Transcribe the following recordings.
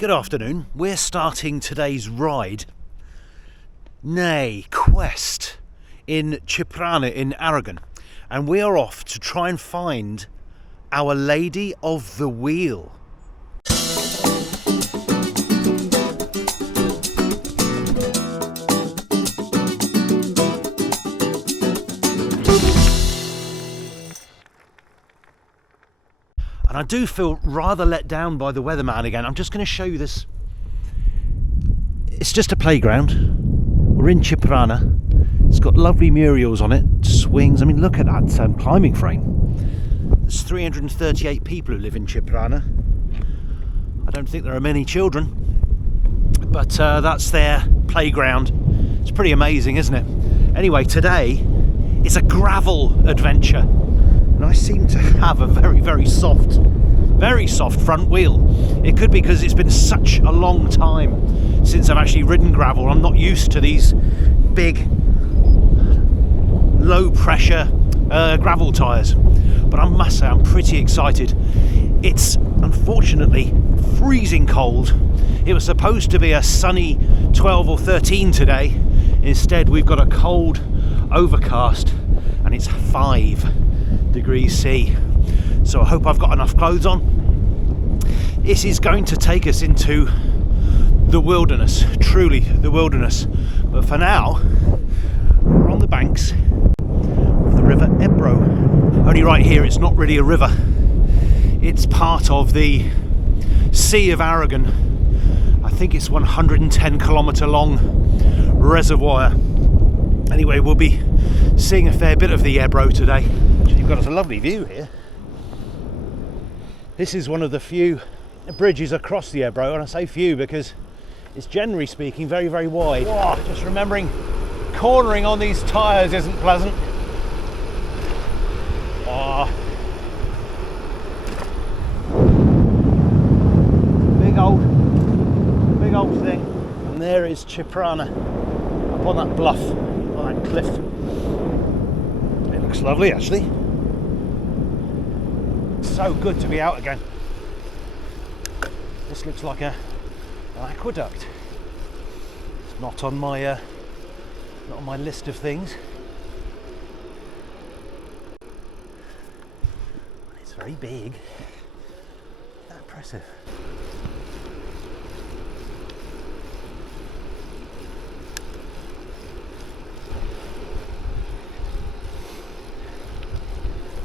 Good afternoon. We're starting today's ride, nay, quest, in Ciprana in Aragon, and we are off to try and find Our Lady of the Wheel. And I do feel rather let down by the weatherman again. I'm just going to show you this. It's just a playground. We're in Ciprana. It's got lovely murals on it, swings. I mean, look at that climbing frame. There's 338 people who live in Ciprana. I don't think there are many children, but that's their playground. It's pretty amazing, isn't it? Anyway, today it's a gravel adventure. And I seem to have a very soft front wheel. It could be because it's been such a long time since I've actually ridden gravel. I'm not used to these big, low pressure gravel tyres. But I must say I'm pretty excited. It's unfortunately freezing cold. It was supposed to be a sunny 12 or 13 today. Instead, we've got a cold, overcast, and it's 5 degrees C. So I hope I've got enough clothes on. This is going to take us into the wilderness, truly the wilderness. But for now, we're on the banks of the river Ebro. Only right here, it's not really a river. It's part of the Sea of Aragon. I think it's 110 kilometre long reservoir. Anyway, we'll be seeing a fair bit of the Ebro today. You've got us a lovely view here. This is one of the few bridges across the Ebro, and I say few because it's generally speaking very wide. Whoa, just remembering cornering on these tyres isn't pleasant. Oh. Big old thing. And there is Ciprana up on that bluff, on that cliff. It looks lovely actually. So good to be out again. This looks like an aqueduct. It's not on my list of things. It's very big. That impressive.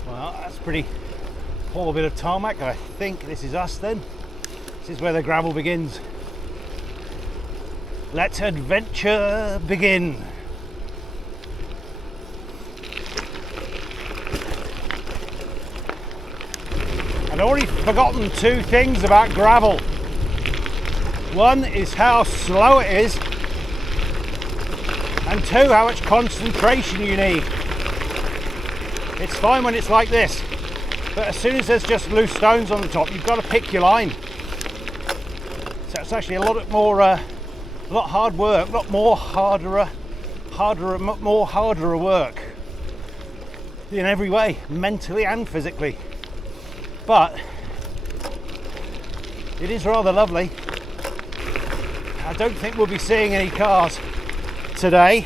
Well, that's pretty. Whole bit of tarmac. I think this is us then. This is where the gravel begins. Let's adventure begin. I'd already forgotten 2 things about gravel. One is how slow it is, and 2, how much concentration you need. It's fine when it's like this, but as soon as there's just loose stones on the top, you've got to pick your line. So it's actually a lot hard work, more harder work in every way, mentally and physically. But it is rather lovely. I don't think we'll be seeing any cars today.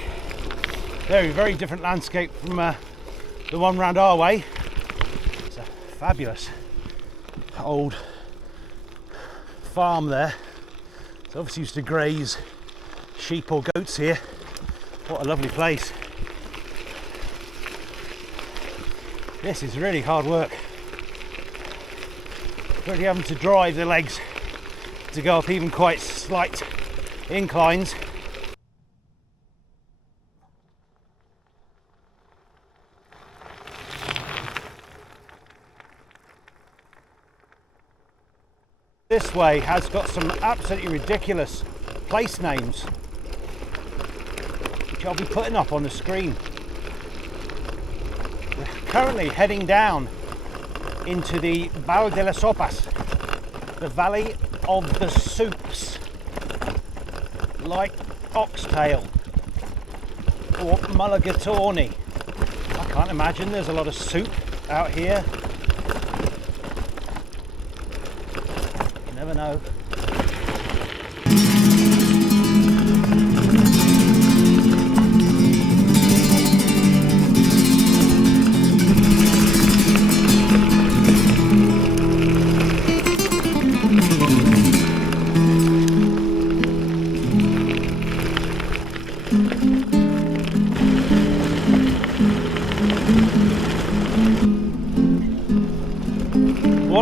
Very different landscape from the one round our way. Fabulous old farm there. It's obviously used to graze sheep or goats here. What a lovely place. This is really hard work. Really having to drive the legs to go up even quite slight inclines. This way has got some absolutely ridiculous place names, which I'll be putting up on the screen. We're currently heading down into the Valle de las Sopas, the Valley of the Soups, like oxtail or mulligatawny. I can't imagine there's a lot of soup out here. You never know.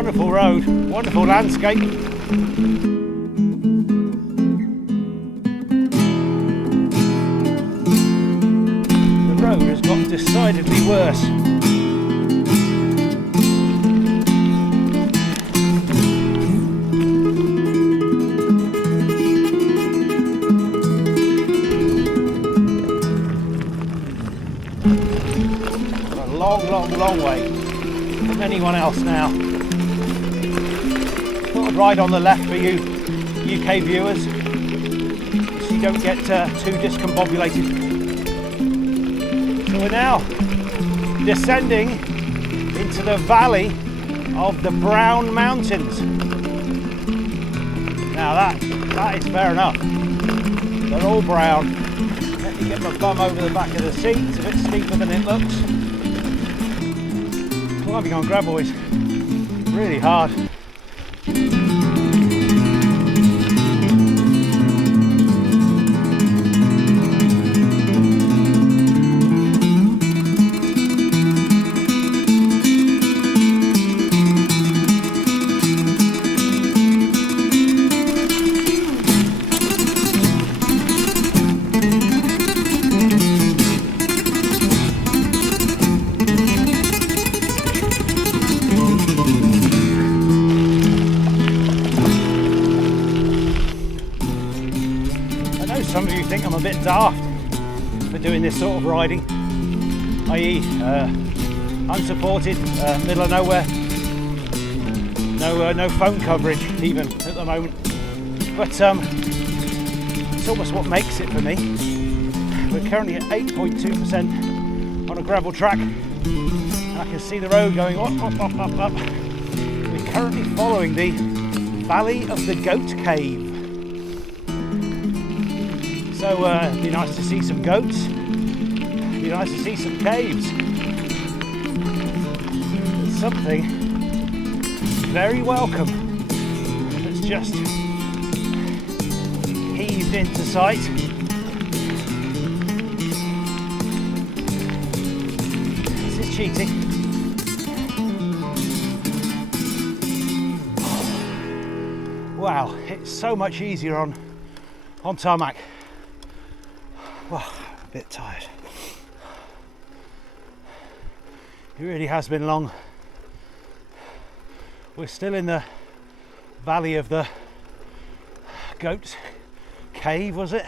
Wonderful road, wonderful landscape. The road has got decidedly worse. Long way from anyone else now. Thought I'd ride on the left for you UK viewers so you don't get too discombobulated. So we're now descending into the valley of the Brown Mountains. Now that is fair enough. They're all brown. Let me get my bum over the back of the seat. It's a bit steeper than it looks. Climbing on gravel is really hard. Some of you think I'm a bit daft for doing this sort of riding, i.e. Unsupported, middle of nowhere, no phone coverage even at the moment, but it's almost what makes it for me. We're currently at 8.2% on a gravel track, and I can see the road going up. We're currently following the Valley of the Goat Cave. So it'd be nice to see some goats, it'd be nice to see some caves. There's something very welcome that's just heaved into sight. This is cheating. Wow, it's so much easier on tarmac. Well, a bit tired. It really has been long. We're still in the valley of the Goat Cave, was it?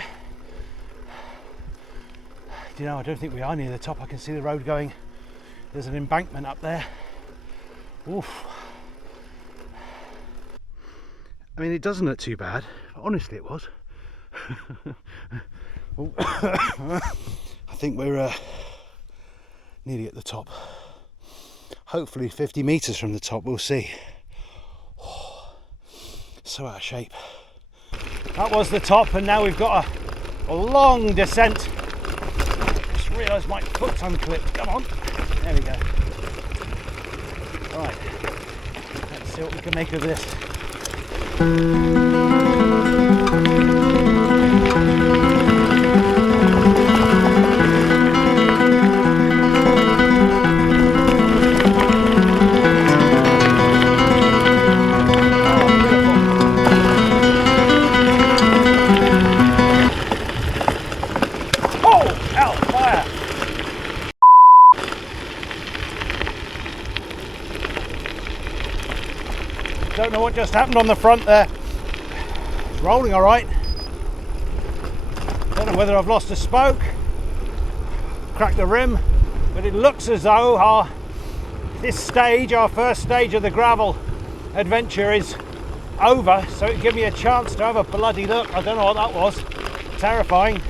You know, I don't think we are near the top. I can see the road going. There's an embankment up there. Oof. I mean, it doesn't look too bad. Honestly, it was. I think we're nearly at the top. Hopefully 50 metres from the top, we'll see. So out of shape. That was the top, and now we've got a long descent. Just realised my foot's unclipped. Come on. There we go. Right. Let's see what we can make of this. Don't know what just happened on the front there. It's rolling all right. Don't know whether I've lost a spoke, cracked the rim, but it looks as though this stage, our first stage of the gravel adventure, is over, so it gave me a chance to have a bloody look. I don't know what that was. Terrifying.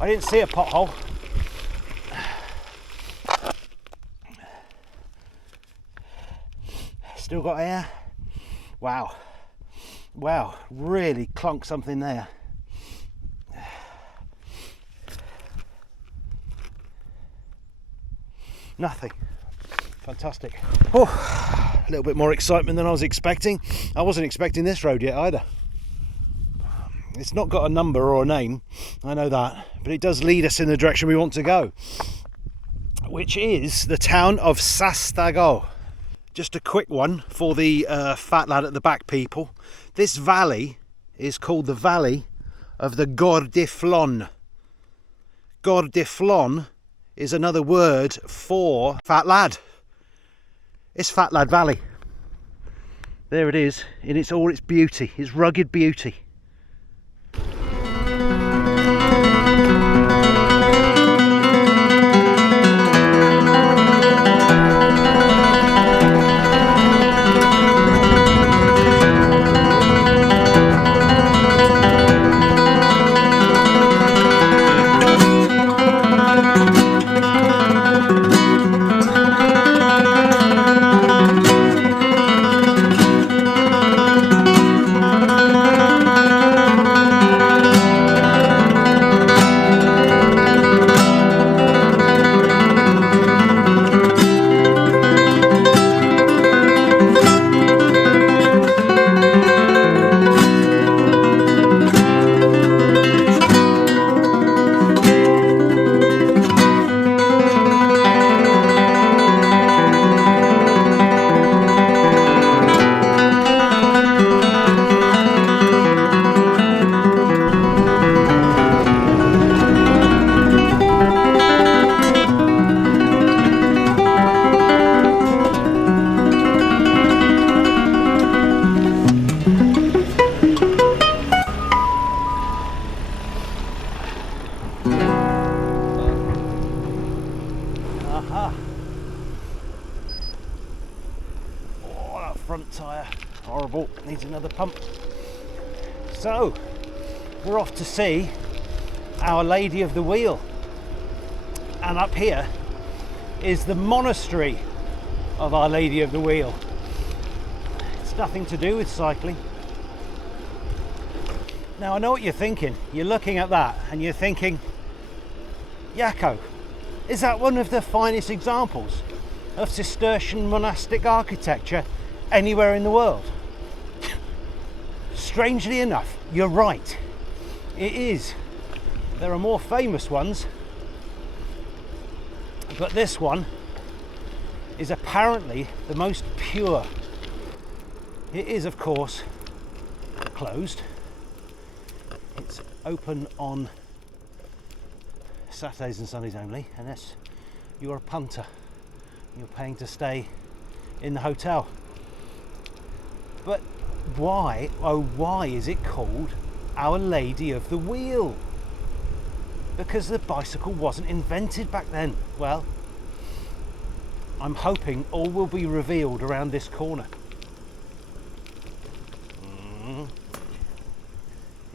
I didn't see a pothole. Still got air. Wow. Wow, really clonked something there. Nothing. Fantastic. Oh, a little bit more excitement than I was expecting. I wasn't expecting this road yet either. It's not got a number or a name, I know that, but it does lead us in the direction we want to go, which is the town of Sastago. Just a quick one for the fat lad at the back people. This valley is called the Valley of the Gordiflon. Gordiflon is another word for fat lad. It's Fat Lad Valley. There it is in all its beauty, its rugged beauty. Front tyre, horrible, needs another pump. So, we're off to see Our Lady of the Wheel. And up here is the monastery of Our Lady of the Wheel. It's nothing to do with cycling. Now I know what you're thinking. You're looking at that and you're thinking, Jaco, is that one of the finest examples of Cistercian monastic architecture anywhere in the world? Strangely enough, you're right. It is. There are more famous ones, but this one is apparently the most pure. It is, of course, closed. It's open on Saturdays and Sundays only, unless you're a punter. You're paying to stay in the hotel. But why, oh why is it called Our Lady of the Wheel? Because the bicycle wasn't invented back then. Well, I'm hoping all will be revealed around this corner.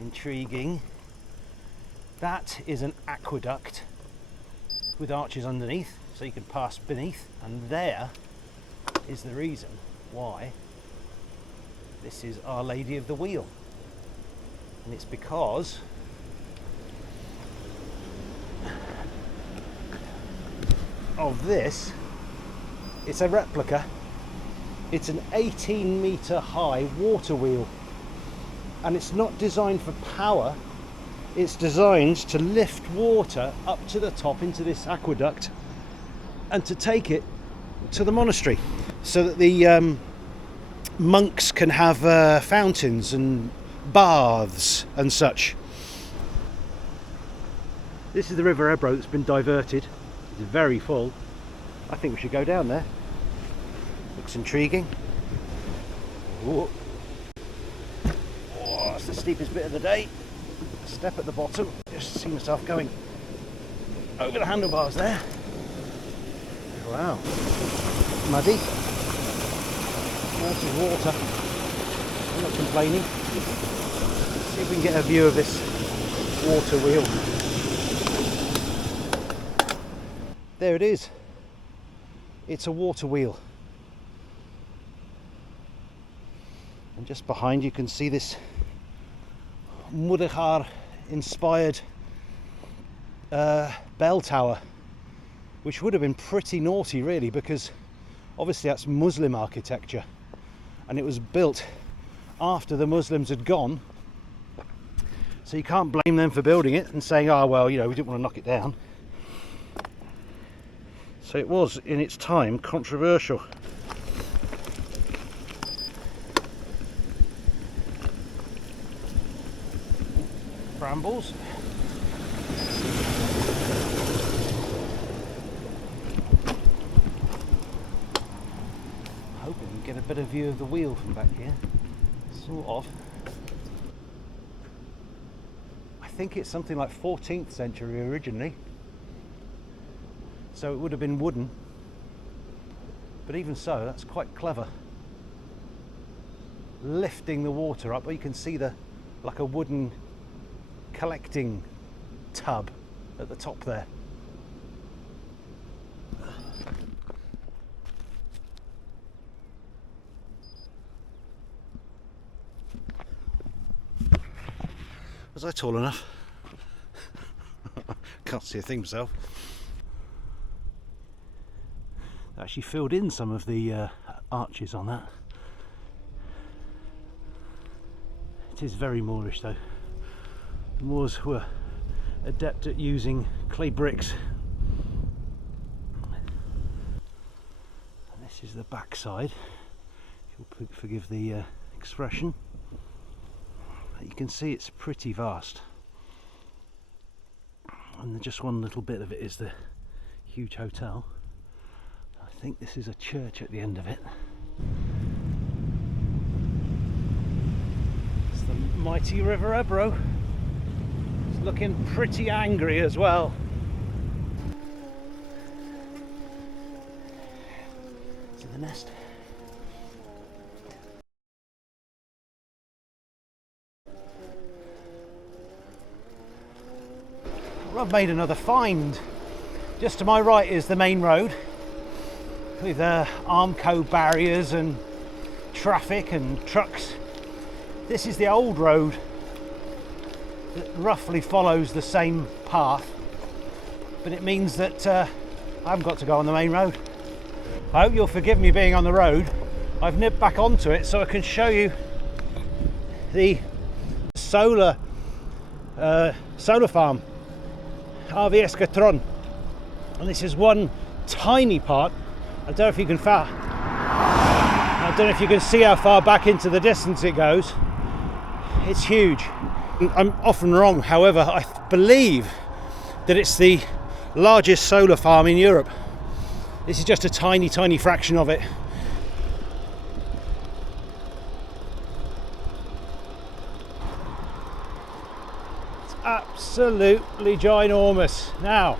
Intriguing. That is an aqueduct with arches underneath, so you can pass beneath, and there is the reason why this is Our Lady of the Wheel. And it's because of this. It's a replica. It's an 18-meter high water wheel, and it's not designed for power. It's designed to lift water up to the top into this aqueduct and to take it to the monastery, so that the monks can have fountains and baths and such. This is the River Ebro that's been diverted. It's very full. I think we should go down there. Looks intriguing. Oh, that's the steepest bit of the day. Step at the bottom. Just see myself going over the handlebars there. Wow. Muddy. Lots of water. I'm not complaining. Let's see if we can get a view of this water wheel. There it is. It's a water wheel. And just behind you can see this Mudéjar inspired bell tower, which would have been pretty naughty really, because obviously that's Muslim architecture and it was built after the Muslims had gone, so you can't blame them for building it and saying, oh well, you know, we didn't want to knock it down. So it was in its time controversial. brambles. Hoping we get a better view of the wheel from back here. Sort of. I think it's something like 14th century originally. So it would have been wooden. But even so, that's quite clever. Lifting the water up, you can see like a wooden collecting tub at the top there. Was I tall enough? Can't see a thing myself. Actually filled in some of the arches on that. It is very Moorish though. The Moors were adept at using clay bricks. And this is the back side, if you'll forgive the expression. You can see it's pretty vast. And just one little bit of it is the huge hotel. I think this is a church at the end of it. It's the mighty River Ebro. It's looking pretty angry as well. To the nest. Well, I've made another find. Just to my right is the main road with Armco barriers and traffic and trucks. This is the old road that roughly follows the same path, but it means that I haven't got to go on the main road. I hope you'll forgive me being on the road. I've nipped back onto it so I can show you the solar farm, RVS Catron. And this is one tiny part. I don't know if you can see how far back into the distance it goes. It's huge. I'm often wrong, however, I believe that it's the largest solar farm in Europe. This is just a tiny fraction of it. It's absolutely ginormous. Now,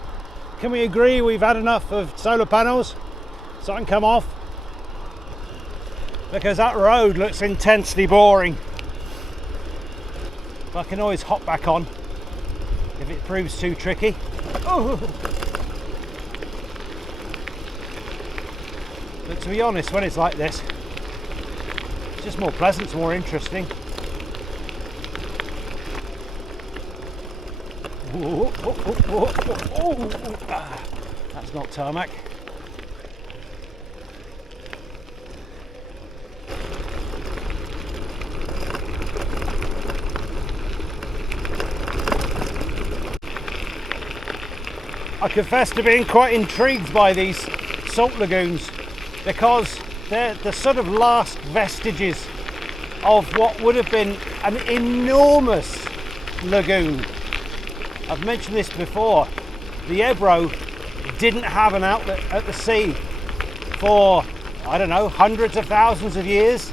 can we agree we've had enough of solar panels? So I can come off, because that road looks intensely boring. But I can always hop back on if it proves too tricky. Oh. But to be honest, when it's like this, it's just more pleasant, it's more interesting. That's not tarmac. I confess to being quite intrigued by these salt lagoons, because they're the sort of last vestiges of what would have been an enormous lagoon. I've mentioned this before. The Ebro didn't have an outlet at the sea for, I don't know, hundreds of thousands of years.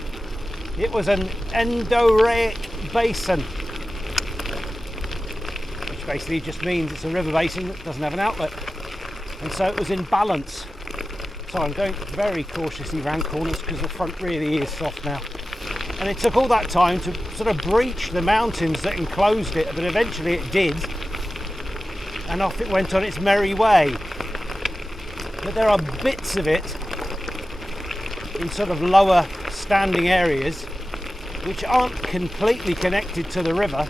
It was an endorheic basin, which basically just means it's a river basin that doesn't have an outlet, and so it was in balance. So I'm going very cautiously round corners because the front really is soft now, and it took all that time to sort of breach the mountains that enclosed it, but eventually it did, and off it went on its merry way. But there are bits of it in sort of lower standing areas which aren't completely connected to the river,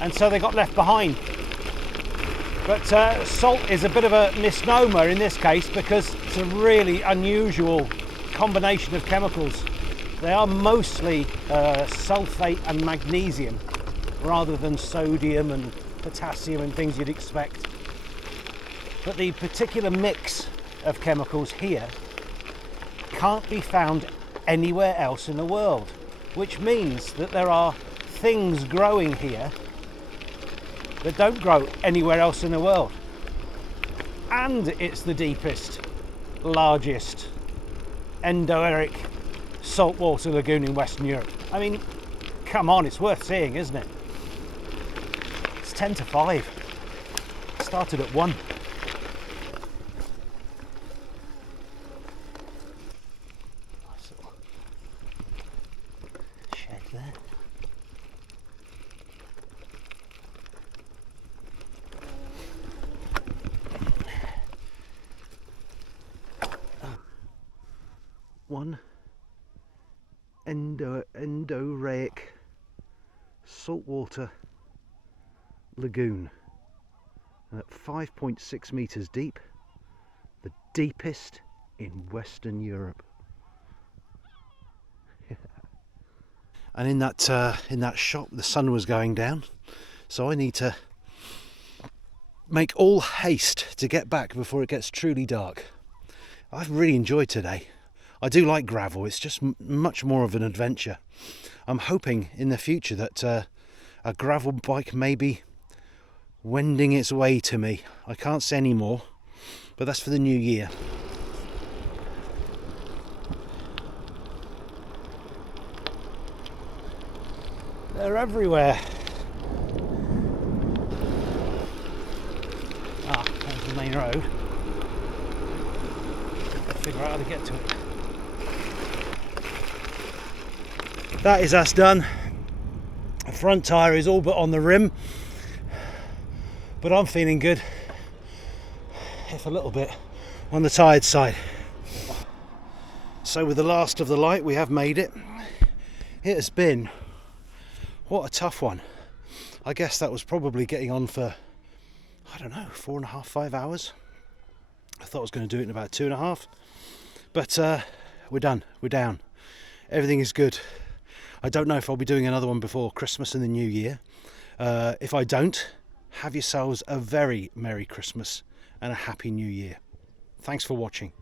and so they got left behind. But salt is a bit of a misnomer in this case, because it's a really unusual combination of chemicals. They are mostly sulfate and magnesium rather than sodium and potassium and things you'd expect. But the particular mix of chemicals here can't be found anywhere else in the world, which means that there are things growing here that don't grow anywhere else in the world. And it's the deepest, largest endorheic saltwater lagoon in Western Europe. I mean, come on, it's worth seeing, isn't it? It's 10 to 5. Started at 1. Nice little shed there. One endorheic saltwater lagoon at 5.6 meters deep, the deepest in Western Europe. And in that shop, the sun was going down, so I need to make all haste to get back before it gets truly dark. I've really enjoyed today. I do like gravel, it's just much more of an adventure. I'm hoping in the future that a gravel bike may be wending its way to me. I can't say any more, but that's for the new year. They're everywhere. That's the main road. Figure out how to get to it. That is us done. The front tyre is all but on the rim, but I'm feeling good, if a little bit on the tired side. So with the last of the light, we have made it. It has been, what a tough one. I guess that was probably getting on for, I don't know, 4.5, 5 hours. I thought I was going to do it in about 2.5, but we're done, we're down. Everything is good. I don't know if I'll be doing another one before Christmas and the New Year. If I don't, have yourselves a very Merry Christmas and a Happy New Year. Thanks for watching.